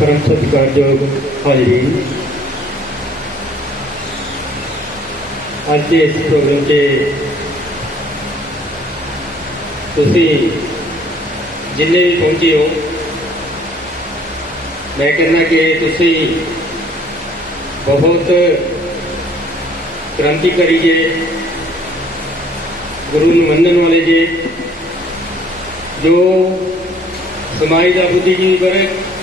ਪਰਮ ਸਤਿਕਾਰਯੋਗ ਹਾਜ਼ਰੀਨ ਅੱਜ ਦੇ ਇਸ ਪ੍ਰੋਗਰਾਮ 'ਤੇ ਤੁਸੀਂ ਜਿੰਨੇ ਵੀ ਪਹੁੰਚੇ ਹੋ, ਮੈਂ ਕਹਿੰਦਾ ਕਿ ਤੁਸੀਂ ਬਹੁਤ ਕ੍ਰਾਂਤੀਕਾਰੀ ਜੇ, ਗੁਰੂ ਨੂੰ ਮੰਨਣ ਵਾਲੇ ਜੇ, ਜੋ ਸਮਾਜ ਦਾ ਬੁੱਧੀਜੀਵੀ ਵਰਗ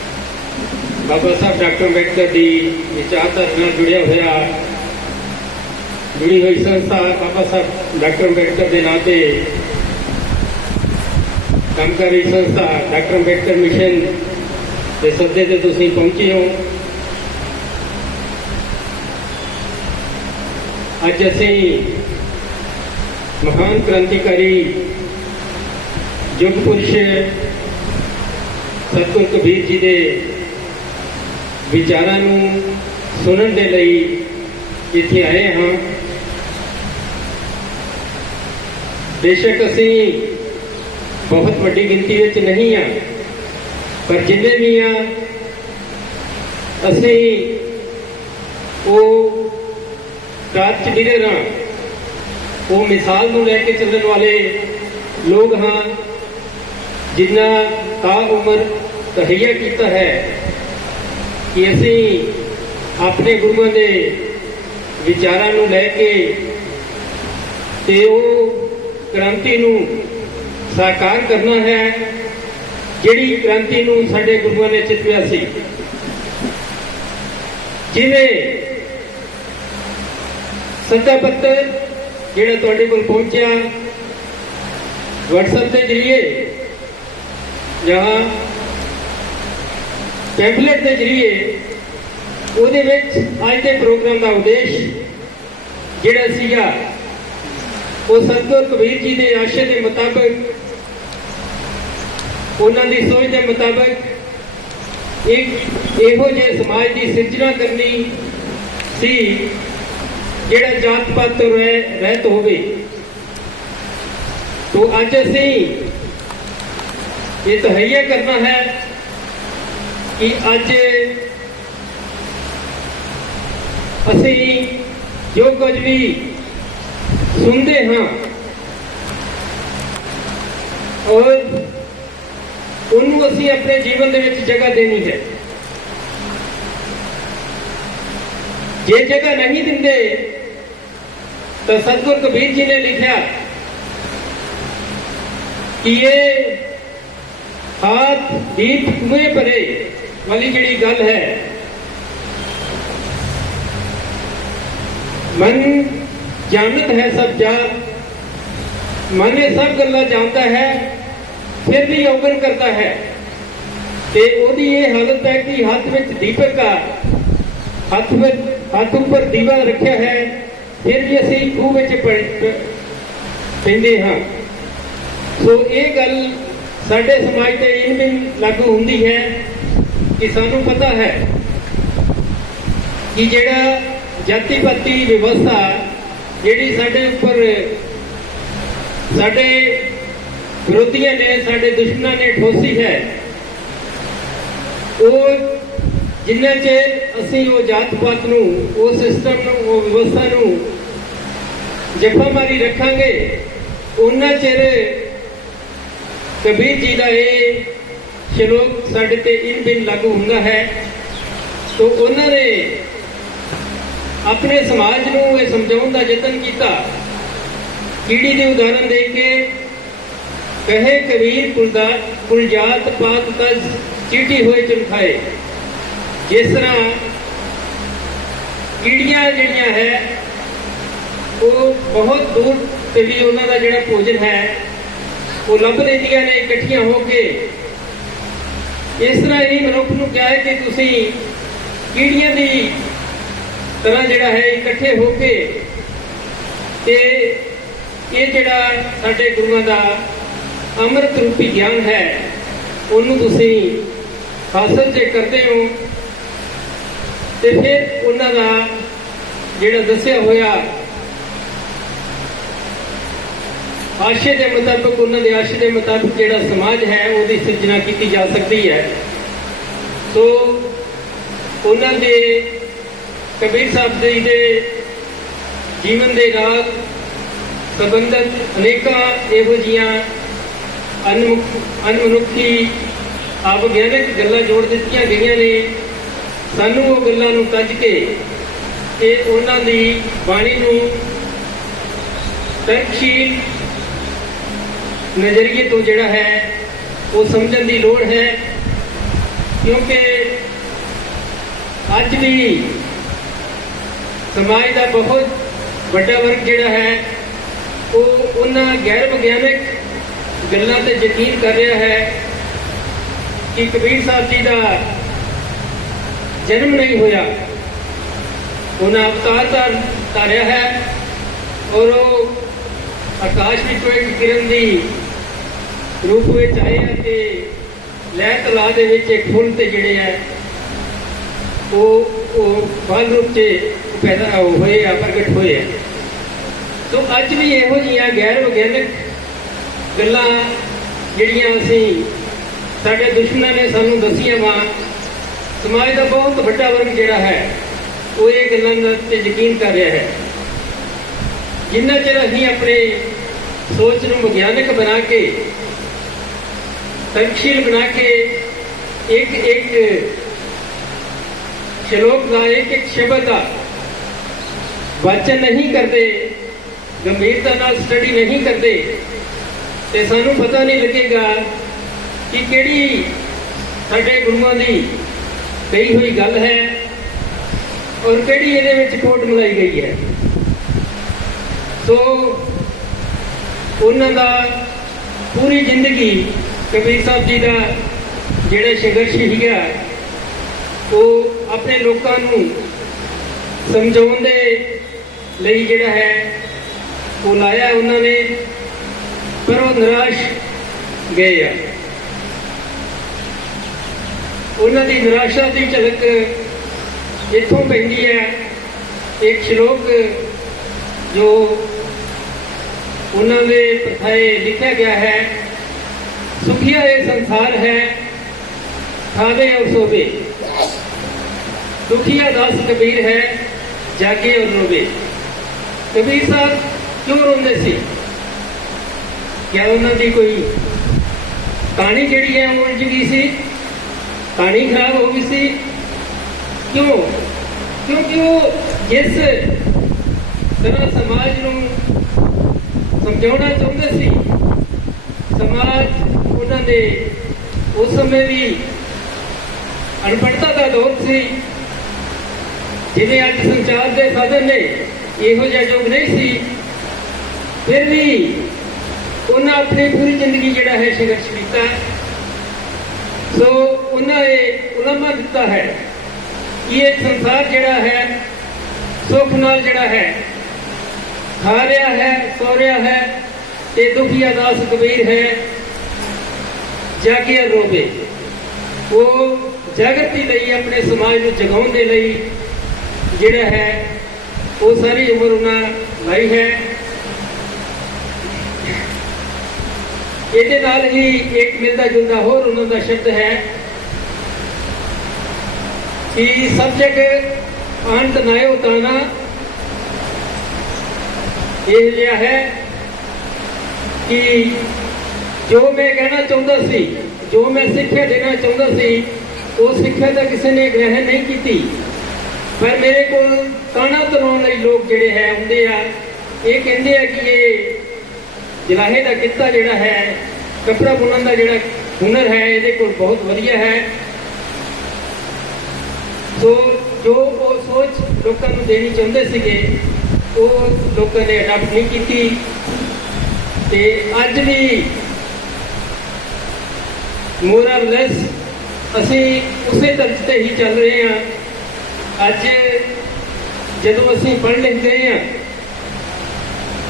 ਬਾਬਾ ਸਾਹਿਬ, ਡਾਕਟਰ ਅੰਬੇਡਕਰ ਦੀ ਵਿਚਾਰਧਾਰਾ ਨਾਲ ਜੁੜਿਆ ਹੋਇਆ, ਜੁੜੀ ਹੋਈ ਸੰਸਥਾ ਬਾਬਾ ਸਾਹਿਬ, ਡਾਕਟਰ ਅੰਬੇਡਕਰ ਦੇ ਨਾਂ ਤੇ ਕੰਮ ਕਰ ਰਹੀ ਸੰਸਥਾ, ਡਾਕਟਰ ਅੰਬੇਡਕਰ ਮਿਸ਼ਨ ਦੇ ਸੱਦੇ ਤੇ ਤੁਸੀਂ ਪਹੁੰਚੇ ਹੋ। ਅੱਜ ਅਸੀਂ ਮਹਾਨ ਕ੍ਰਾਂਤੀਕਾਰੀ ਯੁੱਗ ਪੁਰਸ਼ ਸਤਿਗੁਰ ਕਬੀਰ ਜੀ ਦੇ ਵਿਚਾਰਾਂ ਨੂੰ ਸੁਣਨ ਦੇ ਲਈ ਇੱਥੇ ਆਏ ਹਾਂ। ਬੇਸ਼ੱਕ ਅਸੀਂ ਬਹੁਤ ਵੱਡੀ ਗਿਣਤੀ ਵਿੱਚ ਨਹੀਂ ਆ ਪਰ ਜਿੰਨੇ ਵੀ ਆ, ਅਸੀਂ ਉਹ ਕਾਚ ਲੀਡਰ ਹਾਂ, ਉਹ ਮਿਸਾਲ ਨੂੰ ਲੈ ਕੇ ਚੱਲਣ ਵਾਲੇ ਲੋਕ ਹਾਂ ਜਿਨ੍ਹਾਂ ਕਾ ਉਮਰ ਤਹਈਆ ਕੀਤਾ ਹੈ। ਕਿ ਅਸੀਂ ਆਪਣੇ ਗੁਰੂਆਂ ਦੇ ਵਿਚਾਰਾਂ ਨੂੰ ਲੈ ਕੇ ਤੇ ਉਹ ਕ੍ਰਾਂਤੀ ਨੂੰ ਸਾਕਾਰ ਕਰਨਾ ਹੈ, ਜਿਹੜੀ ਕ੍ਰਾਂਤੀ ਨੂੰ ਸਾਡੇ ਗੁਰੂਆਂ ਨੇ ਚਿਤਵਿਆ ਸੀ। ਜਿਵੇਂ ਸੱਦਾ ਪੱਤਰ ਜਿਹੜਾ ਤੁਹਾਡੇ ਕੋਲ ਪਹੁੰਚਿਆ, WhatsApp ਦੇ ਜਰੀਏ, ਜਾਂ ਟੈਂਪਲੇਟ ਦੇ ਜਰੀਏ ਉਹਦੇ ਵਿੱਚ ਅੱਜ ਦੇ ਪ੍ਰੋਗਰਾਮ ਦਾ ਉਦੇਸ਼ ਜਿਹੜਾ ਸੀਗਾ, ਉਹ ਸਤਿਗੁਰ ਕਬੀਰ ਜੀ ਦੇ ਆਸ਼ੇ ਦੇ ਮੁਤਾਬਕ, ਉਹਨਾਂ ਦੀ ਸੋਚ ਦੇ ਮੁਤਾਬਕ ਇੱਕ ਇਹੋ ਜਿਹੇ ਸਮਾਜ ਦੀ ਸਿਰਜਣਾ ਕਰਨੀ ਸੀ ਜਿਹੜਾ ਜਾਤ ਪਾਤ ਤੋਂ ਰਹਿ- ਰਹਿਤ ਹੋਵੇ। ਤੋਂ ਅੱਜ ਅਸੀਂ ਇਹ ਤਹਈਆ ਕਰਨਾ ਹੈ ਕਿ ਅੱਜ ਅਸੀਂ ਜੋ ਕੁਝ ਵੀ ਸੁਣਦੇ ਹਾਂ ਔਰ ਉਹਨੂੰ ਅਸੀਂ ਆਪਣੇ ਜੀਵਨ ਦੇ ਵਿੱਚ ਜਗ੍ਹਾ ਦੇਣੀ ਹੈ ਜੇ ਜਗ੍ਹਾ ਨਹੀਂ ਦਿੰਦੇ ਤਾਂ ਸਤਿਗੁਰ ਕਬੀਰ ਜੀ ਨੇ ਲਿਖਿਆ ਕਿ ਇਹ ਹਾਥ ਦੀਪ ਕੁਏ ਪਰੇ ਵਾਲੀ ਜਿਹੜੀ ਗੱਲ ਹੈ, ਮਨ ਜਾਣਤ ਹੈ ਸਭ ਜਾਤ, ਮਨ ਇਹ ਸਭ ਗੱਲਾਂ ਜਾਣਦਾ ਹੈ, ਫਿਰ ਵੀ ਔਗਣ ਕਰਦਾ ਹੈ। ਤੇ ਉਹਦੀ ਇਹ ਹਾਲਤ ਹੈ ਕਿ ਹੱਥ ਵਿੱਚ ਦੀਪਕ ਆ, ਹੱਥ ਵਿੱਚ, ਹੱਥ ਉੱਪਰ ਦੀਵਾ ਰੱਖਿਆ ਹੈ, ਫਿਰ ਵੀ ਅਸੀਂ ਖੂਹ ਵਿੱਚ ਪੈ- ਪੈਂਦੇ ਹਾਂ। ਸੋ ਇਹ ਗੱਲ ਸਾਡੇ ਸਮਾਜ ਤੇ ਇਨ ਬਿਨ ਲਾਗੂ ਹੁੰਦੀ ਹੈ। ਕਿ ਸਾਨੂੰ ਪਤਾ ਹੈ ਕਿ ਜਿਹੜਾ ਜਾਤੀ ਪਾਤੀ ਵਿਵਸਥਾ ਜਿਹੜੀ ਸਾਡੇ ਉੱਪਰ ਸਾਡੇ ਵਿਰੋਧੀਆਂ ਨੇ, ਸਾਡੇ ਦੁਸ਼ਮਣਾਂ ਨੇ ਠੋਸੀ ਹੈ, ਉਹ ਜਿੰਨਾ ਚਿਰ ਅਸੀਂ ਉਹ ਜਾਤ ਪਾਤ ਨੂੰ, ਉਹ ਸਿਸਟਮ ਨੂੰ, ਉਹ ਵਿਵਸਥਾ ਨੂੰ ਜੱਫਾ ਮਾਰੀ ਰੱਖਾਂਗੇ, ਉਹਨਾਂ ਚਿਰ ਕਬੀਰ ਜੀ ਦਾ ਇਹ ਸ਼ਲੋਕ ਸਾਡੇ ਤੇ ਇਨ ਬਿਨ ਲਾਗੂ ਹੁੰਦਾ ਹੈ, ਤੋਂ ਉਹਨਾਂ ਨੇ ਆਪਣੇ ਸਮਾਜ ਨੂੰ ਇਹ ਸਮਝਾਉਣ ਦਾ ਯਤਨ ਕੀਤਾ। ਕੀੜੀ ਦੇ ਉਦਾਹਰਨ ਦੇ ਕੇ ਕਹੇ ਕਬੀਰ, ਕੁਲਦਾ, ਕੁਲਜਾਤ ਪਾਤ ਤਜ ਚੀਟੀ ਹੋਏ ਚਮਖਾਏ ਜਿਸ ਤਰ੍ਹਾਂ ਕੀੜੀਆਂ ਜਿਹੜੀਆਂ ਹੈ, ਉਹ ਬਹੁਤ ਦੂਰ ਤੇ ਵੀ ਉਹਨਾਂ ਦਾ ਜਿਹੜਾ ਭੋਜਨ ਹੈ, ਉਹ ਲੱਭ ਲੈਂਦੀਆਂ ਨੇ ਇਕੱਠੀਆਂ ਹੋ ਕੇ। ਇਸ ਤਰ੍ਹਾਂ ਹੀ ਮਨੁੱਖ ਨੂੰ ਕਿਹਾ ਹੈ ਕਿ ਤੁਸੀਂ ਕੀੜੀਆਂ ਦੀ ਤਰ੍ਹਾਂ ਜਿਹੜਾ ਹੈ ਇਕੱਠੇ ਹੋ ਕੇ ਤੇ ਇਹ ਜਿਹੜਾ ਸਾਡੇ ਗੁਰੂਆਂ ਦਾ ਅੰਮ੍ਰਿਤ ਰੂਪੀ ਗਿਆਨ ਹੈ, ਉਹਨੂੰ ਤੁਸੀਂ ਹਾਸਲ ਜੇ ਕਰਦੇ ਹੋ ਤੇ ਫਿਰ ਉਹਨਾਂ ਦਾ ਜਿਹੜਾ ਦੱਸਿਆ ਹੋਇਆ ਆਸ਼ੇ ਦੇ ਮੁਤਾਬਕ ਉਹਨਾਂ ਦੇ ਆਸ਼ੇ ਦੇ ਮੁਤਾਬਕ ਜਿਹੜਾ ਸਮਾਜ ਹੈ, ਉਹਦੀ ਸਿਰਜਣਾ ਕੀਤੀ ਜਾ ਸਕਦੀ ਹੈ। ਸੋ ਉਹਨਾਂ ਦੇ ਕਬੀਰ ਸਾਹਿਬ ਜੀ ਦੇ ਜੀਵਨ ਦੇ ਨਾਲ ਸੰਬੰਧਿਤ ਅਨੇਕਾਂ ਇਹੋ ਜੀਆਂ ਅਨਮੁਖ, ਅਨਮਨੁੱਖੀ ਆਵਿਗਿਆਨਕ ਗੱਲਾਂ ਜੋੜ ਦਿੱਤੀਆਂ ਗਈਆਂ ਨੇ। ਸਾਨੂੰ ਉਹ ਗੱਲਾਂ ਨੂੰ ਕੱਜ ਕੇ ਤੇ ਉਹਨਾਂ ਦੀ ਬਾਣੀ ਨੂੰ ਤਰਕਸ਼ੀਲ ਨਜ਼ਰੀਏ ਤੋਂ ਜਿਹੜਾ ਹੈ, ਉਹ ਸਮਝਣ ਦੀ ਲੋੜ ਹੈ, ਕਿਉਂਕਿ ਅੱਜ ਵੀ ਸਮਾਜ ਦਾ ਬਹੁਤ ਵੱਡਾ ਵਰਗ ਜਿਹੜਾ ਹੈ, ਉਹ ਉਹਨਾਂ ਗੈਰ ਵਿਗਿਆਨਕ ਗੱਲਾਂ ਤੇ ਯਕੀਨ ਕਰ ਰਿਹਾ ਹੈ ਕਿ ਕਬੀਰ ਸਾਹਿਬ ਜੀ ਦਾ ਜਨਮ ਨਹੀਂ ਹੋਇਆ। ਉਹਨਾਂ ਅਵਤਾਰ ਦਾ ਧਾਰਿਆ ਹੈ ਔਰ ਉਹ ਆਕਾਸ਼ ਵਿੱਚੋਂ ਇੱਕ ਕਿਰਨ ਦੀ ਰੂਪ ਵਿੱਚ ਆਏ ਆ ਤੇ ਲੈ ਤਲਾ ਦੇ ਵਿੱਚ ਇੱਕ ਫੁੱਲ ਤੇ ਜਿਹੜੇ ਆ, ਉਹ ਉਹ ਫਲ ਰੂਪ ਚ ਪੈਦਾ ਹੋਏ ਆ, ਪ੍ਰਗਟ ਹੋਏ ਆ। ਸੋ ਅੱਜ ਵੀ ਇਹੋ ਜਿਹੀਆਂ ਗੈਰ ਵਿਗਿਆਨਕ ਗੱਲਾਂ ਜਿਹੜੀਆਂ ਅਸੀਂ ਸਾਡੇ ਦੁਸ਼ਮਣਾਂ ਨੇ ਸਾਨੂੰ ਦੱਸੀਆਂ ਵਾ, ਸਮਾਜ ਦਾ ਬਹੁਤ ਵੱਡਾ ਵਰਗ ਜਿਹੜਾ ਹੈ, ਉਹ ਇਹ ਗੱਲਾਂ ਦਾ ਤੇ ਯਕੀਨ ਕਰ ਰਿਹਾ ਹੈ। ਜਿੰਨਾ ਚਿਰ ਅਸੀਂ ਆਪਣੇ ਸੋਚ ਨੂੰ ਵਿਗਿਆਨਕ ਬਣਾ ਕੇ ਤਰਕਸ਼ੀਲ ਬਣਾ ਕੇ ਇੱਕ ਇੱਕ ਸ਼ਲੋਕ ਦਾ ਇੱਕ ਇੱਕ ਸ਼ਬਦ ਦਾ ਵਾਚਨ ਨਹੀਂ ਕਰਦੇ ਗੰਭੀਰਤਾ ਨਾਲ ਸਟੱਡੀ ਨਹੀਂ ਕਰਦੇ ਤੇ ਸਾਨੂੰ ਪਤਾ ਨਹੀਂ ਲੱਗੇਗਾ ਕਿ ਕਿਹੜੀ ਸਾਡੇ ਗੁਰੂਆਂ ਦੀ ਕਹੀ ਹੋਈ ਗੱਲ ਹੈ ਔਰ ਕਿਹੜੀ ਇਹਦੇ ਵਿੱਚ ਕੋਟ ਮਿਲਾਈ ਗਈ ਹੈ ਸੋ ਉਹਨਾਂ ਦਾ ਪੂਰੀ ਜ਼ਿੰਦਗੀ ਕਬੀਰ ਸਾਹਿਬ ਜੀ ਦਾ ਜਿਹੜਾ ਸੰਘਰਸ਼ ਸੀਗਾ ਉਹ ਆਪਣੇ ਲੋਕਾਂ ਨੂੰ ਸਮਝਾਉਣ ਦੇ ਲਈ ਜਿਹੜਾ ਹੈ, ਉਹ ਲਾਇਆ ਉਹਨਾਂ ਨੇ, ਪਰ ਉਹ ਨਿਰਾਸ਼ ਗਏ ਆ। ਉਹਨਾਂ ਦੀ ਨਿਰਾਸ਼ਾ ਦੀ ਝਲਕ ਇੱਥੋਂ ਪੈਂਦੀ ਹੈ, ਇੱਕ ਸ਼ਲੋਕ ਜੋ ਉਹਨਾਂ ਦੇ ਪਥਾਏ ਲਿਖਿਆ ਗਿਆ ਹੈ ਸੁਖੀਆ ਇਹ ਸੰਸਾਰ ਹੈ, ਖਾਵੇ ਔਰ ਸੋਵੇ। ਦੁਖੀਆ ਦਾਸ ਕਬੀਰ ਹੈ, ਜਾਗੇ ਔਰ ਰੋਵੇ। ਕਬੀਰ ਸਾਹਿਬ ਕਿਉਂ ਰੋਂਦੇ ਸੀ? ਕਿਆ ਉਹਨਾਂ ਦੀ ਕੋਈ ਕਹਾਣੀ ਜਿਹੜੀ ਹੈ ਉਲਝ ਗਈ ਸੀ? ਕਹਾਣੀ ਖਰਾਬ ਹੋ ਗਈ ਸੀ? ਕਿਉਂ? ਕਿਉਂਕਿ ਉਹ ਜਿਸ ਤਰ੍ਹਾਂ ਸਮਾਜ ਨੂੰ ਸਮਝਾਉਣਾ ਚਾਹੁੰਦੇ ਸੀ, ਸਮਾਜ ਉਹਨਾਂ ਦੇ ਉਸ ਸਮੇਂ ਦੀ ਅਨਪੜਤਾ ਦਾ ਦੌਰ ਸੀ। ਜਿਵੇਂ ਅੱਜ ਸੰਚਾਰ ਦੇ ਸਾਧਨ ਨੇ, ਇਹੋ ਜਿਹਾ ਯੋਗ ਨਹੀਂ ਸੀ। ਫਿਰ ਵੀ ਉਹਨਾਂ ਆਪਣੀ ਪੂਰੀ ਜ਼ਿੰਦਗੀ ਜਿਹੜਾ ਹੈ ਸੰਘਰਸ਼ ਕੀਤਾ ਸੋ ਉਹਨਾਂ ਇਹ ਉਲਮਾ ਦਿੱਤਾ ਹੈ ਕਿ ਇਹ ਸੰਸਾਰ ਜਿਹੜਾ ਹੈ, ਸੁੱਖ ਨਾਲ ਜਿਹੜਾ ਹੈ, ਖਾ ਰਿਹਾ ਹੈ, ਸੋ ਰਿਹਾ ਹੈ ਤੇ ਦੁਖੀ ਦਾਸ ਕਬੀਰ ਹੈ। ਜਾਗਿਆ ਰੋਵੇ ਉਹ ਜਗਤੀ ਲਈ ਆਪਣੇ ਸਮਾਜ ਨੂੰ ਜਗਾਉਣ ਦੇ ਲਈ ਜਿਹੜਾ ਹੈ, ਉਹ ਸਾਰੀ ਉਮਰ ਉਹਨਾਂ ਲਾਈ ਹੈ। ਇਹਦੇ ਨਾਲ ਹੀ ਇੱਕ ਮਿਲਦਾ ਜੁਲਦਾ ਹੋਰ ਉਹਨਾਂ ਦਾ ਸ਼ਬਦ ਹੈ ਕਿ ਸਭ ਜਗ ਅੰਤ ਨਾਇਓ ਤਾਨਾ ਇਹ ਜਿਹਾ ਹੈ ਕਿ ਜੋ ਮੈਂ ਕਹਿਣਾ ਚਾਹੁੰਦਾ ਸੀ, ਜੋ ਮੈਂ ਸਿੱਖਿਆ ਦੇਣਾ ਚਾਹੁੰਦਾ ਸੀ, ਉਹ ਸਿੱਖਿਆ ਤਾਂ ਕਿਸੇ ਨੇ ਗ੍ਰਹਿਣ ਨਹੀਂ ਕੀਤੀ। ਪਰ ਮੇਰੇ ਕੋਲ ਤਾਣਾ ਤਰਾਉਣ ਲਈ ਲੋਕ ਜਿਹੜੇ ਹੈ, ਹੁੰਦੇ ਆ, ਇਹ ਕਹਿੰਦੇ ਆ ਕਿ ਇਹ ਜਲਾਹੇ ਦਾ ਕਿੱਤਾ ਜਿਹੜਾ ਹੈ, ਕਪੜਾ ਬੁਣਨ ਦਾ ਜਿਹੜਾ ਹੁਨਰ ਹੈ, ਇਹਦੇ ਕੋਲ ਬਹੁਤ ਵਧੀਆ ਹੈ। ਸੋ ਜੋ ਉਹ ਸੋਚ ਲੋਕਾਂ ਨੂੰ ਦੇਣੀ ਚਾਹੁੰਦੇ ਸੀਗੇ, ਉਹ ਲੋਕਾਂ ਨੇ ਅਡਾਪਟ ਨਹੀਂ ਕੀਤੀ। ਤੇ ਅੱਜ ਵੀ ਮੋਰ ਆਰ ਲੈਸ ਅਸੀਂ ਉਸੇ ਤਰਜ਼ ਤੇ ਹੀ ਚੱਲ ਰਹੇ ਹਾਂ। ਅੱਜ ਜਦੋਂ ਅਸੀਂ ਪੜ੍ਹ ਲਿਖਦੇ ਹਾਂ,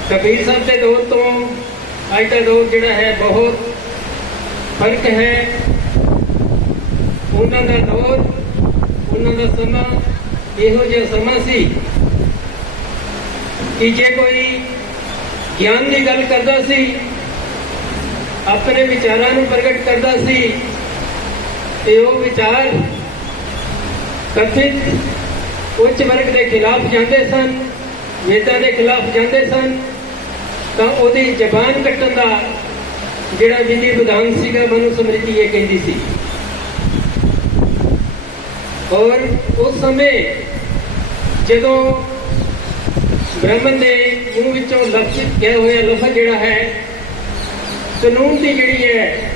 ਕਬੀਰ ਸਾਹਿਬ ਦੇ ਦੌਰ ਤੋਂ ਅੱਜ ਦਾ ਦੌਰ ਜਿਹੜਾ ਹੈ ਬਹੁਤ ਫ਼ਰਕ ਹੈ। ਉਹਨਾਂ ਦਾ ਦੌਰ, ਉਹਨਾਂ ਦਾ ਸਮਾਂ ਇਹੋ ਜਿਹਾ ਸਮਾਂ ਸੀ ਕਿ ਜੇ ਕੋਈ ਗਿਆਨ ਦੀ ਗੱਲ ਕਰਦਾ ਸੀ ਆਪਣੇ ਵਿਚਾਰਾਂ ਨੂੰ ਪ੍ਰਗਟ ਕਰਦਾ ਸੀ ਤੇ ਉਹ ਵਿਚਾਰ ਕਥਿਤ ਉੱਚ ਵਰਗ ਦੇ ਖਿਲਾਫ ਜਾਂਦੇ ਸਨ ਵੇਦਾਂ ਦੇ ਖਿਲਾਫ ਜਾਂਦੇ ਸਨ, ਤਾਂ ਉਹਦੀ ਜ਼ਬਾਨ ਕੱਟਣ ਦਾ ਜਿਹੜਾ ਵਿਧੀ ਵਿਧਾਨ ਸੀਗਾ, ਮਨੁ ਸਮ੍ਰਿਤੀ ਇਹ ਕਹਿੰਦੀ ਸੀ। ਔਰ ਉਸ ਸਮੇਂ ਜਦੋਂ ਬ੍ਰਾਹਮਣ ਦੇ ਮੂੰਹ ਵਿੱਚੋਂ ਲਫ਼ਜ਼, ਕਿਹਾ ਹੋਇਆ ਲਫ਼ਜ਼ ਜਿਹੜਾ ਹੈ ਕਾਨੂੰਨ ਦੀ ਜਿਹੜੀ ਹੈ,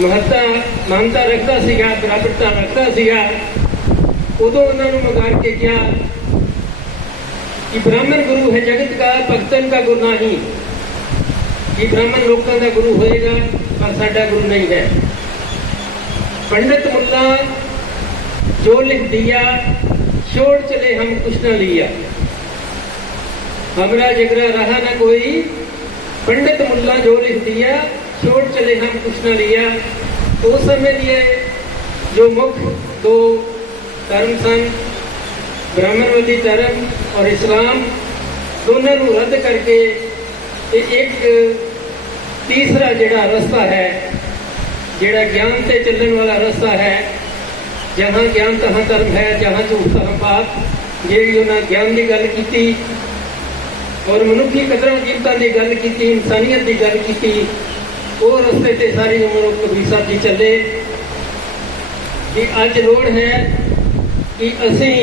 ਮਹੱਤਤਾ, ਮੰਨਤਾ ਰੱਖਦਾ ਸੀਗਾ, ਬਰਾਬਰਤਾ ਰੱਖਦਾ ਸੀਗਾ, ਉਦੋਂ ਉਹਨਾਂ ਨੂੰ ਮਗਾਰ ਕੇ ਕਿਹਾ ਕਿ ਬ੍ਰਾਹਮਣ ਗੁਰੂ ਹੈ, ਜਗਤ ਦਾ ਭਗਤਨ ਦਾ ਗੁਰੂ ਨਹੀਂ। ਕਿ ਬ੍ਰਾਹਮਣ ਲੋਕਾਂ ਦਾ ਗੁਰੂ ਹੋਏਗਾ, ਪਰ ਸਾਡਾ ਗੁਰੂ ਨਹੀਂ ਹੈ। ਪੰਡਤ ਮੁੱਲਾ ਜੋ ਲਿਖ ਦਿਆ, ਛੋੜ ਚਲੇ ਹਮ ਕੁਛ ਨਾ ਲਿਆ। ਹਮਰਾ ਜਗਰਾ ਰਹਾ ਨਾ ਕੋਈ पंडित मुल्ला जो लिख दिया छोड़ चले हम कुछ न लिया तो उस समय लिए जो मुख्य दो धर्म सन ब्राह्मणवादी धर्म और इस्लाम दोनों ਨੂੰ ਰੱਦ ਕਰਕੇ ਇਹ ਇੱਕ ਤੀਸਰਾ ਜਿਹੜਾ ਰਸਤਾ ਹੈ ਜਿਹੜਾ ਗਿਆਨ ਤੇ ਚੱਲਣ ਵਾਲਾ ਰਸਤਾ ਹੈ ਜਹਾਂ ਗਿਆਨ ਤਹਾਂ ਧਰਮ ਹੈ ਜਹਾਂ ਝੂਠ ਤਹਾਂ ਪਾਪ ਜਿਹੜੀ ਉਹਨਾਂ ਗਿਆਨ ਦੀ ਗੱਲ ਕੀਤੀ ਔਰ ਮਨੁੱਖੀ ਕਦਰਾਂ ਕੀਮਤਾਂ ਦੀ ਗੱਲ ਕੀਤੀ, ਇਨਸਾਨੀਅਤ ਦੀ ਗੱਲ ਕੀਤੀ, ਉਹ ਰਸਤੇ ਤੇ ਸਾਰੀ ਉਮਰ ਕਬੀਰ ਸਾਹਿਬ ਜੀ ਚੱਲੇ। ਕਿ ਅੱਜ ਲੋੜ ਹੈ ਕਿ ਅਸੀਂ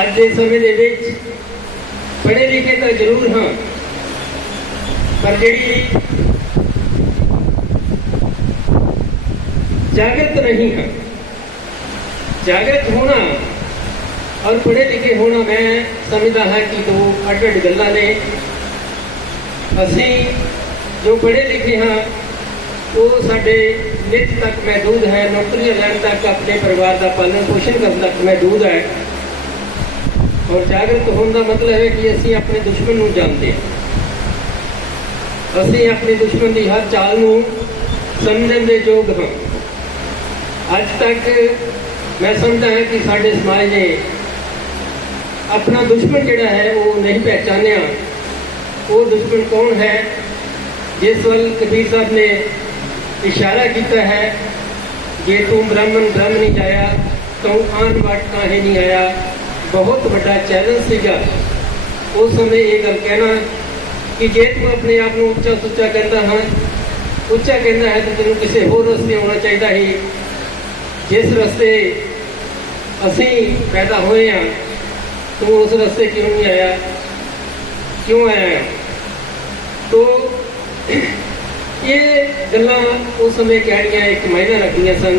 ਅੱਜ ਦੇ ਸਮੇਂ ਦੇ ਵਿੱਚ ਪੜ੍ਹੇ ਲਿਖੇ ਤਾਂ ਜ਼ਰੂਰ ਹਾਂ, ਪਰ ਜਿਹੜੀ ਜਾਗਰਤ ਨਹੀਂ ਹੈ, ਜਾਗਰਤ ਹੋਣਾ ਔਰ ਪੜ੍ਹੇ ਲਿਖੇ ਹੋਣਾ ਮੈਂ ਸਮਝਦਾ ਹਾਂ ਕਿ ਦੋ ਅੱਡ ਅੱਡ ਗੱਲਾਂ ਨੇ। ਅਸੀਂ ਜੋ ਪੜ੍ਹੇ ਲਿਖੇ ਹਾਂ, ਉਹ ਸਾਡੇ ਨਿੱਤ ਤੱਕ ਮਹਦੂਦ ਹੈ, ਨੌਕਰੀਆਂ ਲੈਣ ਤੱਕ, ਆਪਣੇ ਪਰਿਵਾਰ ਦਾ ਪਾਲਣ ਪੋਸ਼ਣ ਕਰਨ ਤੱਕ ਮਹਦੂਦ ਹੈ। ਔਰ ਜਾਗਰਤ ਹੋਣ ਦਾ ਮਤਲਬ ਹੈ ਕਿ ਅਸੀਂ ਆਪਣੇ ਦੁਸ਼ਮਣ ਨੂੰ ਜਾਣਦੇ ਹਾਂ। ਅਸੀਂ ਆਪਣੇ ਦੁਸ਼ਮਣ ਦੀ ਹਰ ਚਾਲ ਨੂੰ ਸਮਝਣ ਦੇ ਯੋਗ ਹਾਂ। ਅੱਜ ਤੱਕ ਮੈਂ ਸਮਝਦਾ ਹਾਂ ਕਿ ਸਾਡੇ ਸਮਾਜ ਨੇ ਆਪਣਾ ਦੁਸ਼ਮਣ ਜਿਹੜਾ ਹੈ, ਉਹ ਨਹੀਂ ਪਹਿਚਾਨਿਆ। ਉਹ ਦੁਸ਼ਮਣ ਕੌਣ ਹੈ? ਜਿਸ ਵੱਲ ਕਬੀਰ ਸਾਹਿਬ ਨੇ ਇਸ਼ਾਰਾ ਕੀਤਾ ਹੈ ਜੇ ਤੂੰ ਬ੍ਰਾਹਮਣ ਬ੍ਰਹਮ ਨਹੀਂ ਜਾਇਆ ਤੂੰ ਆਨ ਵਾਟ ਕਾਹੇ ਨਹੀਂ ਆਇਆ। ਬਹੁਤ ਵੱਡਾ ਚੈਲੰਜ ਸੀਗਾ। ਉਸ ਸਮੇਂ ਇਹ ਗੱਲ ਕਹਿਣਾ ਕਿ ਜੇ ਤੂੰ ਆਪਣੇ ਆਪ ਨੂੰ ਉੱਚਾ ਸੁੱਚਾ ਕਹਿੰਦਾ ਹਾਂ, ਉੱਚਾ ਕਹਿੰਦਾ ਹੈ ਤਾਂ ਤੈਨੂੰ ਕਿਸੇ ਹੋਰ ਰਸਤੇ ਆਉਣਾ ਚਾਹੀਦਾ ਹੈ। ਜਿਸ ਰਸਤੇ ਅਸੀਂ ਪੈਦਾ ਹੋਏ ਹਾਂ ਤੂੰ ਉਸ ਰਸਤੇ ਕਿਉਂ ਨਹੀਂ ਆਇਆ ਕਿਉਂ ਆਇਆ ਤੋ ਇਹ ਗੱਲਾਂ ਉਸ ਸਮੇਂ ਕਹਿਣੀਆਂ ਇੱਕ ਮਾਇਨਾ ਰੱਖਦੀਆਂ ਸਨ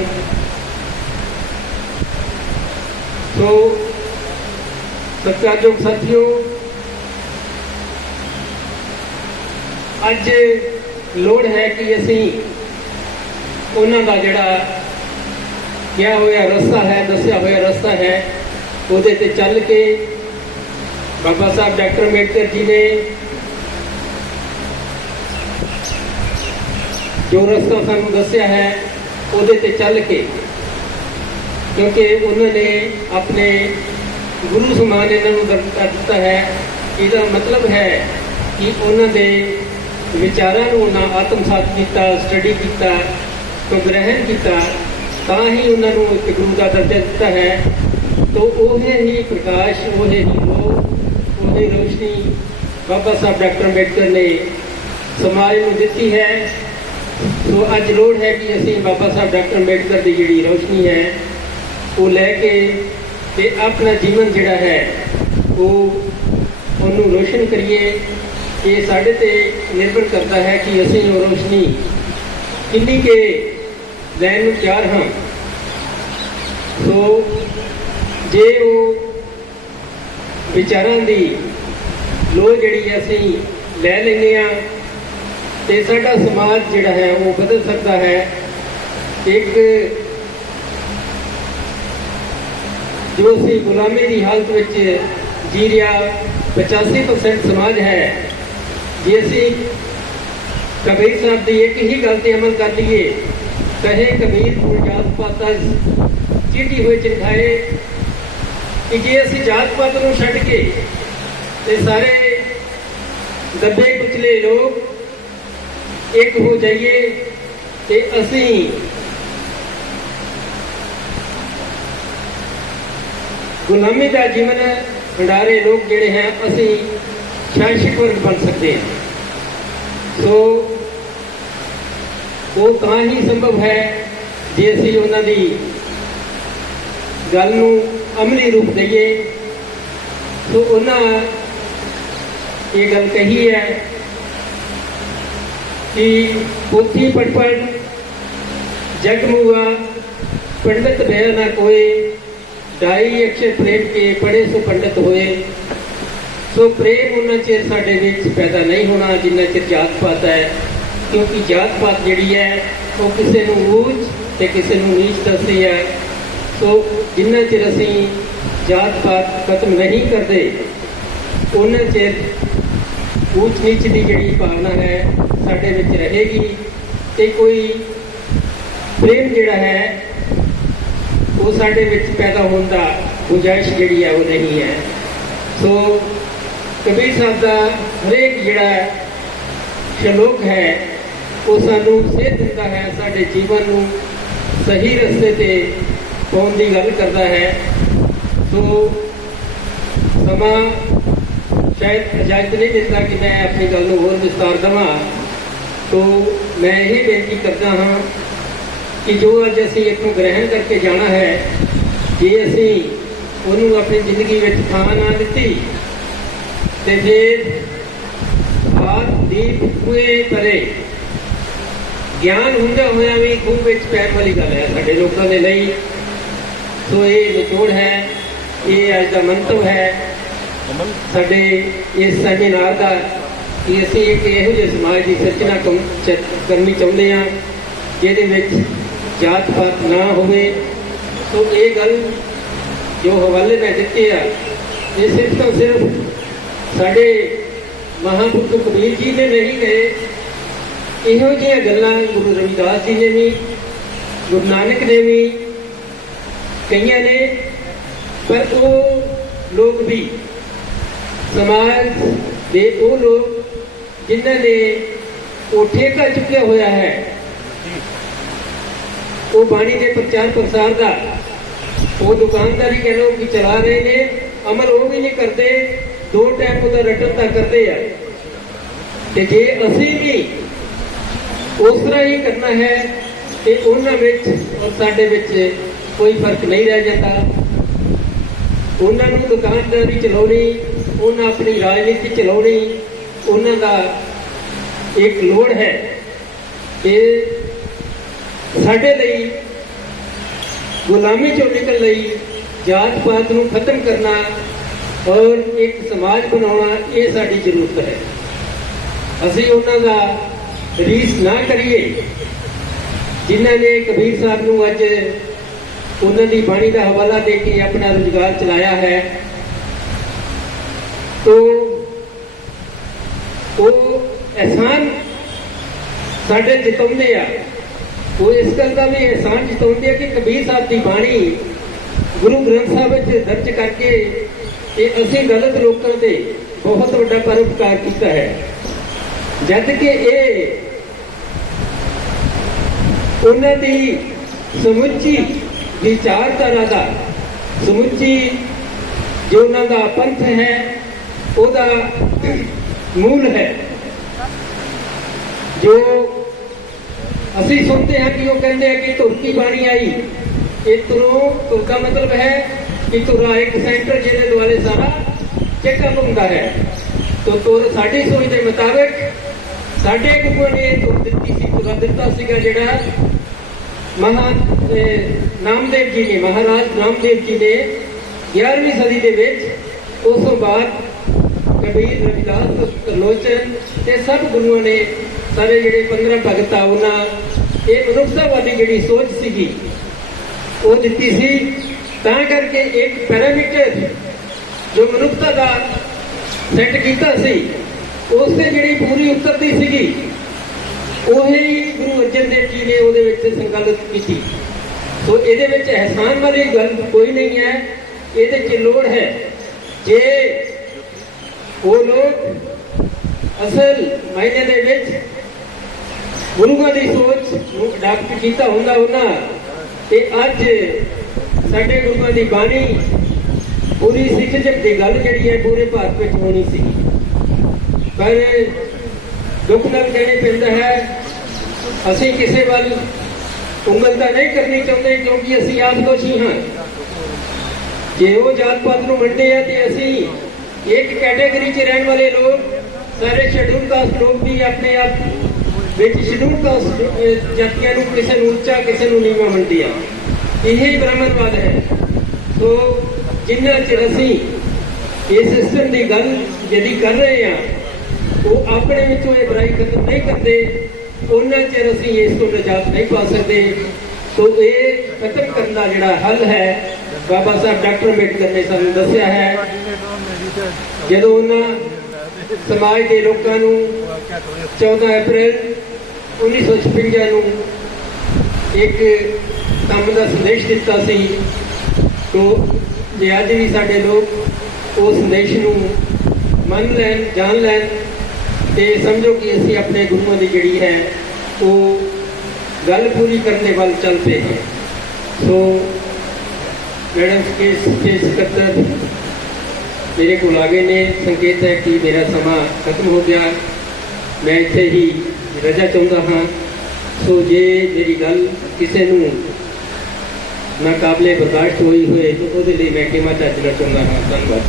ਤੋ ਸਤਿਕਾਰਯੋਗ ਸਾਥੀਓ ਅੱਜ ਲੋੜ ਹੈ ਕਿ ਅਸੀਂ ਉਹਨਾਂ ਦਾ ਜਿਹੜਾ ਕਿਹਾ ਹੋਇਆ ਰਸਤਾ ਹੈ ਦੱਸਿਆ ਹੋਇਆ ਰਸਤਾ ਹੈ ਉਹਦੇ ਤੇ ਚੱਲ ਕੇ ਬਾਬਾ ਸਾਹਿਬ, ਡਾਕਟਰ ਅੰਬੇਡਕਰ ਜੀ ਨੇ ਜੋ ਰਸਤਾ ਸਾਨੂੰ ਦੱਸਿਆ ਹੈ, ਉਹਦੇ ਤੇ ਚੱਲ ਕੇ, ਕਿਉਂਕਿ ਉਹਨਾਂ ਨੇ ਆਪਣੇ ਗੁਰੂ ਸਮਾਨ ਇਹਨਾਂ ਨੂੰ ਦਰਜਾ ਦਿੱਤਾ ਹੈ, ਇਹਦਾ ਮਤਲਬ ਹੈ ਕਿ ਉਹਨਾਂ ਦੇ ਵਿਚਾਰਾਂ ਨੂੰ ਉਹਨਾਂ ਆਤਮਸਾਤ ਕੀਤਾ ਸਟੱਡੀ ਕੀਤਾ ਤੋਂ ਗ੍ਰਹਿਣ ਕੀਤਾ, ਤਾਂ ਹੀ ਉਹਨਾਂ ਨੂੰ ਇੱਕ ਗੁਰੂ ਦਾ ਦਰਜਾ ਦਿੱਤਾ ਹੈ। ਤੋਂ ਉਹ ਹੀ ਪ੍ਰਕਾਸ਼, ਉਹ ਹੀ ਉਹ ਉਹਦੀ ਰੋਸ਼ਨੀ ਬਾਬਾ ਸਾਹਿਬ ਡਾਕਟਰ ਅੰਬੇਡਕਰ ਨੇ ਸਮਾਜ ਨੂੰ ਦਿੱਤੀ ਹੈ। ਸੋ ਅੱਜ ਲੋੜ ਹੈ ਕਿ ਅਸੀਂ ਬਾਬਾ ਸਾਹਿਬ ਡਾਕਟਰ ਅੰਬੇਡਕਰ ਦੀ ਜਿਹੜੀ ਰੋਸ਼ਨੀ ਹੈ, ਉਹ ਲੈ ਕੇ ਤੇ ਆਪਣਾ ਜੀਵਨ ਜਿਹੜਾ ਹੈ, ਉਹ ਉਹਨੂੰ ਰੋਸ਼ਨ ਕਰੀਏ। ਇਹ ਸਾਡੇ ਤੇ ਨਿਰਭਰ ਕਰਦਾ ਹੈ ਕਿ ਅਸੀਂ ਉਹ ਰੋਸ਼ਨੀ ਕਿੰਨੀ ਕੇ ਲੈਣ ਨੂੰ ਤਿਆਰ ਹਾਂ। ਸੋ ਜੇ ਉਹ ਵਿਚਾਰਾਂ ਦੀ ਲੋ ਜਿਹੜੀ ਅਸੀਂ ਲੈ ਲੈਂਦੇ ਆ ਤੇ ਸਾਡਾ ਸਮਾਜ ਜਿਹੜਾ ਹੈ ਉਹ ਬਦਲ ਸਕਦਾ ਹੈ। ਇੱਕ ਜੋ ਸੀ ਗੁਲਾਮੀ ਦੀ ਹਾਲਤ ਵਿੱਚ ਜੀ ਰਿਹਾ 85% ਸਮਾਜ ਹੈ। ਜੇ ਅਸੀਂ ਕਬੀਰ ਸਾਹਿਬ ਦੀ ਇੱਕ ਹੀ ਗੱਲ ਤੇ ਅਮਲ ਕਰ ਲਈਏ ਕਹੇ ਕਬੀਰ ਕੋ ਜਾਤ ਪਾਤਾ ਚੀਟੀ ਹੋਏ ਚਿੰਖਾਏ ਕਿ ਜੇ ਅਸੀਂ ਜਾਤ ਪਾਤ ਨੂੰ ਛੱਡ ਕੇ ਤੇ ਸਾਰੇ ਦੱਬੇ ਕੁਚਲੇ ਲੋਕ ਇੱਕ ਹੋ ਜਾਈਏ ਤੇ ਅਸੀਂ ਗੁਲਾਮੀ ਦਾ ਜੀਵਨ ਹੰਡਾਰੇ ਲੋਕ ਜਿਹੜੇ ਹੈ, ਅਸੀਂ ਸ਼ਾਸਕ ਵਰਗ ਬਣ ਸਕਦੇ ਹਾਂ। ਸੋ ਉਹ ਤਾਂ ਹੀ ਸੰਭਵ ਹੈ ਜੇ ਅਸੀਂ ਉਹਨਾਂ ਦੀ ਗੱਲ ਨੂੰ ਅਮਲੀ ਰੂਪ ਦਈਏ ਸੋ ਉਹਨਾਂ ਇਹ ਗੱਲ ਕਹੀ ਹੈ ਕਿ ਪੋਥੀ ਪੜਪੜ ਪੜ ਜਗ ਮੁਆ ਪੰਡਤ ਭੈ ਨਾ ਕੋਏ ਢਾਈ ਅਕਸ਼ਰ ਪ੍ਰੇਮ ਕੇ ਪੜੇ ਸੋ ਪੰਡਤ ਹੋਏ। ਸੋ ਪ੍ਰੇਮ ਉਹਨਾਂ ਚਿਰ ਸਾਡੇ ਵਿੱਚ ਪੈਦਾ ਨਹੀਂ ਹੋਣਾ, ਜਿੰਨਾ ਚਿਰ ਜਾਤ ਪਾਤ ਹੈ, ਕਿਉਂਕਿ ਜਾਤ ਪਾਤ ਜਿਹੜੀ ਹੈ, ਉਹ ਕਿਸੇ ਨੂੰ ਊਚ ਤੇ ਕਿਸੇ ਨੂੰ ਨੀਚ ਦੱਸਦੀ ਹੈ। ਸੋ ਜਿੰਨਾ ਚਿਰ ਅਸੀਂ ਜਾਤ ਪਾਤ ਖਤਮ ਨਹੀਂ ਕਰਦੇ ਉਹਨਾਂ ਚਿਰ ਉੱਚ ਨੀਚ ਦੀ ਜਿਹੜੀ ਭਾਵਨਾ ਹੈ ਸਾਡੇ ਵਿੱਚ ਰਹੇਗੀ ਤੇ ਕੋਈ ਪ੍ਰੇਮ ਜਿਹੜਾ ਹੈ, ਉਹ ਸਾਡੇ ਵਿੱਚ ਪੈਦਾ ਹੋਣ ਦਾ ਗੁੰਜਾਇਸ਼ ਜਿਹੜੀ ਹੈ, ਉਹ ਨਹੀਂ ਹੈ। ਸੋ ਕਬੀਰ ਸਾਹਿਬ ਦਾ ਹਰੇਕ ਜਿਹੜਾ ਸ਼ਲੋਕ ਹੈ, ਉਹ ਸਾਨੂੰ ਸੇਧ ਦਿੰਦਾ ਹੈ, ਸਾਡੇ ਜੀਵਨ ਨੂੰ ਸਹੀ ਰਸਤੇ ਤੇ ਪਾਉਣ ਦੀ ਗੱਲ ਕਰਦਾ ਹੈ ਸੋ ਸਮਾਂ ਸ਼ਾਇਦ ਇਜਾਜ਼ਤ ਨਹੀਂ ਦਿੰਦਾ ਕਿ ਮੈਂ ਆਪਣੀ ਗੱਲ ਨੂੰ ਹੋਰ ਵਿਸਤਾਰ ਦਵਾਂ ਤੋ ਮੈਂ ਇਹ ਬੇਨਤੀ ਕਰਦਾ ਹਾਂ ਕਿ ਜੋ ਅੱਜ ਅਸੀਂ ਇੱਥੋਂ ਗ੍ਰਹਿਣ ਕਰਕੇ ਜਾਣਾ ਹੈ ਜੇ ਅਸੀਂ ਉਹਨੂੰ ਆਪਣੀ ਜ਼ਿੰਦਗੀ ਵਿੱਚ ਥਾਂ ਨਾ ਦਿੱਤੀ ਤੇ ਫਿਰ ਆਦ ਦੀਪ ਹੋਏ ਪਰੇ ਗਿਆਨ ਹੁੰਦਾ ਹੋਇਆ ਵੀ ਖੂਹ ਵਿੱਚ ਪੈਣ ਵਾਲੀ ਗੱਲ ਹੈ ਸਾਡੇ ਲੋਕਾਂ ਦੇ ਲਈ ਸੋ ਇਹ ਨਿਚੋੜ ਹੈ ਇਹ ਅੱਜ ਦਾ ਮੰਤਵ ਹੈ। ਸਾਡੇ ਇਸ ਸੈਮੀਨਾਰ ਦਾ ਕਿ ਅਸੀਂ ਇੱਕ ਇਹੋ ਜਿਹੇ ਸਮਾਜ ਦੀ ਸਿਰਜਣਾ ਕਰਨੀ ਚਾਹੁੰਦੇ ਹਾਂ ਜਿਹਦੇ ਵਿੱਚ ਜਾਤ ਪਾਤ ਨਾ ਹੋਵੇ। ਸੋ ਇਹ ਗੱਲ ਜੋ ਹਵਾਲੇ ਮੈਂ ਦਿੱਤੇ ਆ ਇਹ ਸਿਰਫ ਤੋਂ ਸਿਰਫ ਸਾਡੇ ਮਹਾਂਪੁਰਖ ਕਬੀਰ ਜੀ ਨੇ ਨਹੀਂ ਕਹੇ। ਇਹੋ ਜਿਹੀਆਂ ਗੱਲਾਂ ਗੁਰੂ ਰਵਿਦਾਸ ਜੀ ਨੇ ਵੀ ਗੁਰੂ ਨਾਨਕ ਨੇ ਵੀ ਕਈਆਂ ਨੇ, ਪਰ ਉਹ ਲੋਕ ਵੀ ਸਮਾਜ ਦੇ ਉਹ ਲੋਕ ਜਿਨ੍ਹਾਂ ਨੇ ਉਹ ਠੇਕਾ ਚੁੱਕਿਆ ਹੋਇਆ ਹੈ, ਉਹ ਬਾਣੀ ਦੇ ਪ੍ਰਚਾਰ ਪ੍ਰਸਾਰ ਦਾ, ਉਹ ਦੁਕਾਨਦਾਰੀ ਕਹਿ ਲਓ ਕਿ ਚਲਾ ਰਹੇ ਨੇ, ਅਮਲ ਉਹ ਵੀ ਨਹੀਂ ਕਰਦੇ, ਦੋ ਟਾਈਮ ਉਹਦਾ ਰਟਨ ਤਾਂ ਕਰਦੇ ਆ। ਤੇ ਜੇ ਅਸੀਂ ਵੀ ਉਸ ਤਰ੍ਹਾਂ ਹੀ ਕਰਨਾ ਹੈ, ਤੇ ਉਹਨਾਂ ਵਿੱਚ ਔਰ ਸਾਡੇ ਵਿੱਚ ਕੋਈ ਫ਼ਰਕ ਨਹੀਂ ਰਹਿ ਜਾਂਦਾ। ਉਹਨਾਂ ਨੂੰ ਦੁਕਾਨਦਾਰੀ ਚਲਾਉਣੀ, ਉਹਨਾਂ ਆਪਣੀ ਰਾਜਨੀਤੀ ਚਲਾਉਣੀ, ਉਹਨਾਂ ਦਾ ਇੱਕ ਲੋੜ ਹੈ ਕਿ ਸਾਡੇ ਲਈ ਗੁਲਾਮੀ ਚੋਂ ਨਿਕਲ ਲਈ ਜਾਤ ਪਾਤ ਨੂੰ ਖਤਮ ਕਰਨਾ ਔਰ ਇੱਕ ਸਮਾਜ ਬਣਾਉਣਾ, ਇਹ ਸਾਡੀ ਜ਼ਰੂਰਤ ਹੈ। ਅਸੀਂ ਉਹਨਾਂ ਦਾ ਰੀਸ ਨਾ ਕਰੀਏ। ਜਿਨ੍ਹਾਂ ਨੇ ਕਬੀਰ ਸਾਹਿਬ ਨੂੰ ਅੱਜ ਉਹਨਾਂ ਦੀ ਬਾਣੀ ਦਾ ਹਵਾਲਾ ਦੇ ਕੇ ਆਪਣਾ ਰੁਜ਼ਗਾਰ ਚਲਾਇਆ ਹੈ। ਤੋ ਉਹ ਅਹਿਸਾਨ ਸਾਡੇ ਜਿਤਾਉਂਦੇ ਆ। ਉਹ ਇਸ ਗੱਲ ਦਾ ਵੀ ਅਹਿਸਾਨ ਜਿਤਾਉਂਦੇ ਆ ਕਿ ਕਬੀਰ ਸਾਹਿਬ ਦੀ ਬਾਣੀ ਗੁਰੂ ਗ੍ਰੰਥ ਸਾਹਿਬ ਵਿੱਚ ਦਰਜ ਕਰਕੇ ਇਹ ਅਸੀਂ ਗਲਤ ਲੋਕਾਂ ਤੇ ਬਹੁਤ ਵੱਡਾ ਪਰਉਪਕਾਰ ਕੀਤਾ ਹੈ। ਜਦ ਕਿ ਇਹ ਉਹਨਾਂ ਦੀ ਸਮੁੱਚੀ ਵਿਚਾਰਧਾਰਾ ਦਾ ਸਮੁੱਚੀ ਜੋ ਉਹਨਾਂ ਦਾ ਪੰਥ ਹੈ ਉਹਦਾ ਮੂਲ ਹੈ ਜੋ ਅਸੀਂ ਸੁਣਦੇ ਹਾਂ ਕਿ ਉਹ ਕਹਿੰਦੇ ਆ ਕਿ ਤੁਰਕੀ ਬਾਣੀ ਆਈ ਇਹ ਤੁਰੋਂ ਤੁਰ ਦਾ ਮਤਲਬ ਹੈ ਕਿ ਤੁਰਾ ਇੱਕ ਸੈਂਟਰ ਜਿਹਦੇ ਦੁਆਲੇ ਸਾਰਾ ਚੈੱਕਅਪ ਹੁੰਦਾ ਹੈ ਤੋ ਤੁਰ ਸਾਡੀ ਸੋਚ ਦੇ ਮੁਤਾਬਕ ਸਾਡੇ ਗੁਰੂ ਨੇ ਤੁਰ ਦਿੱਤੀ ਸੀ ਤੁਰ ਦਿੱਤਾ ਸੀਗਾ ਜਿਹੜਾ ਮਹਾ ਨਾਮਦੇਵ ਜੀ ਨੇ ਮਹਾਰਾਜ ਨਾਮਦੇਵ ਜੀ ਨੇ 11ਵੀਂ ਸਦੀ ਦੇ ਵਿੱਚ ਉਸ ਤੋਂ ਬਾਅਦ ਕਬੀਰ ਰਵਿਦਾਸ ਤਰਲੋਚਨ ਤੇ ਸਭ ਗੁਰੂਆਂ ਨੇ ਸਾਰੇ ਜਿਹੜੇ 15 ਭਗਤ ਆ ਉਹਨਾਂ ਇਹ ਮਨੁੱਖਤਾਵਾਦੀ ਜਿਹੜੀ ਸੋਚ ਸੀਗੀ ਉਹ ਦਿੱਤੀ ਸੀ ਤਾਂ ਕਰਕੇ ਇੱਕ ਪੈਰਾਮੀਟਰ ਜੋ ਮਨੁੱਖਤਾ ਦਾ ਸੈੱਟ ਕੀਤਾ ਸੀ ਉਸ ਤੇ ਜਿਹੜੀ ਪੂਰੀ ਉਤਰਦੀ ਸੀਗੀ ਉਹੀ ਗੁਰੂ ਅਰਜਨ ਦੇਵ ਜੀ ਨੇ ਉਹਦੇ ਵਿੱਚ ਸੰਕਲਪ ਕੀਤੀ ਸੋ ਇਹਦੇ ਵਿੱਚ ਅਹਿਸਾਨ ਵਾਲੀ ਗੱਲ ਕੋਈ ਨਹੀਂ ਹੈ, ਇਹਦੇ 'ਚ ਲੋੜ ਹੈ। ਜੇ ਉਹ ਲੋਕ ਅਸਲ ਮਾਇਨੇ ਦੇ ਵਿੱਚ ਗੁਰੂਆਂ ਦੀ ਸੋਚ ਨੂੰ ਅਡਾਪਟ ਕੀਤਾ ਹੁੰਦਾ ਉਹਨਾਂ, ਤੇ ਅੱਜ ਸਾਡੇ ਗੁਰੂਆਂ ਦੀ ਬਾਣੀ, ਪੂਰੀ ਸਿੱਖ ਸਿੱਖਜਕ ਦੀ ਗੱਲ ਜਿਹੜੀ ਹੈ, ਪੂਰੇ ਭਾਰਤ ਵਿੱਚ ਹੋਣੀ ਸੀ। ਪਰ ਦੁੱਖ ਨਾਲ ਕਹਿਣੇ ਪੈਂਦਾ ਹੈ, ਅਸੀਂ ਕਿਸੇ ਵੱਲ ਉਂਗਲ ਤਾਂ ਨਹੀਂ ਕਰਨੀ ਚਾਹੁੰਦੇ ਕਿਉਂਕਿ ਅਸੀਂ ਆਪ ਹਾਂ। ਜੇ ਉਹ ਜਾਤ ਪਾਤ ਨੂੰ ਵੰਡੇ ਆ ਤੇ ਅਸੀਂ ਇੱਕ ਕੈਟਾਗਰੀ 'ਚ ਰਹਿਣ ਵਾਲੇ ਲੋਕ ਸਾਰੇ ਸ਼ਡਿਊਲ ਕਾਸਟ ਲੋਕ ਵੀ ਆਪਣੇ ਆਪ ਵਿੱਚ ਸ਼ਡਿਊਲ ਕਾਸਟ ਜਾਤੀਆਂ ਨੂੰ ਕਿਸੇ ਨੂੰ ਉੱਚਾ, ਕਿਸੇ ਨੂੰ ਨੀਵਾਂ ਮੰਨਦੇ ਆ। ਇਹ ਬ੍ਰਾਹਮਣਵਾਦ ਹੈ। ਸੋ ਜਿੰਨਾ ਚਿਰ ਅਸੀਂ ਇਸ ਸਿਸਟਮ ਦੀ ਗੱਲ ਜਦੀ ਕਰ ਰਹੇ ਆ, ਉਹ ਆਪਣੇ ਵਿੱਚੋਂ ਇਹ ਬੁਰਾਈ ਖਤਮ ਨਹੀਂ ਕਰਦੇ ਉਹਨਾਂ ਚਿਰ ਅਸੀਂ ਇਸ ਤੋਂ ਨਜਾਤ ਨਹੀਂ ਪਾ ਸਕਦੇ। ਸੋ ਇਹ ਖਤਮ ਕਰਨ ਦਾ ਜਿਹੜਾ ਹੱਲ ਹੈ, ਬਾਬਾ ਸਾਹਿਬ ਡਾਕਟਰ ਅੰਬੇਡਕਰ ਨੇ ਸਾਨੂੰ ਦੱਸਿਆ ਹੈ। ਜਦੋਂ ਉਹਨਾਂ ਸਮਾਜ ਦੇ ਲੋਕਾਂ ਨੂੰ 14 ਅਪ੍ਰੈਲ 1956 ਨੂੰ ਇੱਕ ਕੰਮ ਦਾ ਸੰਦੇਸ਼ ਦਿੱਤਾ ਸੀ, ਤੋ ਜੇ ਅੱਜ ਵੀ ਸਾਡੇ ਲੋਕ ਉਹ ਸੰਦੇਸ਼ ਨੂੰ ਮੰਨ ਲੈਣ, ਜਾਣ ਲੈਣ ਤੇ ਸਮਝੋ ਕਿ ਅਸੀਂ ਆਪਣੇ ਗੁਰੂਆਂ ਦੀ ਜਿਹੜੀ ਹੈ, ਉਹ ਗੱਲ ਪੂਰੀ ਕਰਨ ਦੇ ਵੱਲ ਚੱਲ ਪਏ ਹਾਂ। ਸੋ, ਮੈਡਮ ਕੇ ਕੇ ਸਕੱਤਰ ਮੇਰੇ ਕੋਲ ਆ ਗਏ ਨੇ। ਸੰਕੇਤ ਹੈ ਕਿ ਮੇਰਾ ਸਮਾਂ ਖਤਮ ਹੋ ਗਿਆ। ਮੈਂ ਇੱਥੇ ਹੀ ਰਜਾ ਚਾਹੁੰਦਾ ਹਾਂ। ਸੋ, ਜੇ ਮੇਰੀ ਗੱਲ ਕਿਸੇ ਨੂੰ ਨਾ ਕਾਬਲੇ ਬਰਦਾਸ਼ਤ ਹੋਈ ਹੋਏ, ਤਾਂ ਉਹਦੇ ਲਈ ਮੈਂ ਕਿਹਾ ਚਾਚਣਾ ਚਾਹੁੰਦਾ ਹਾਂ। ਧੰਨਵਾਦ।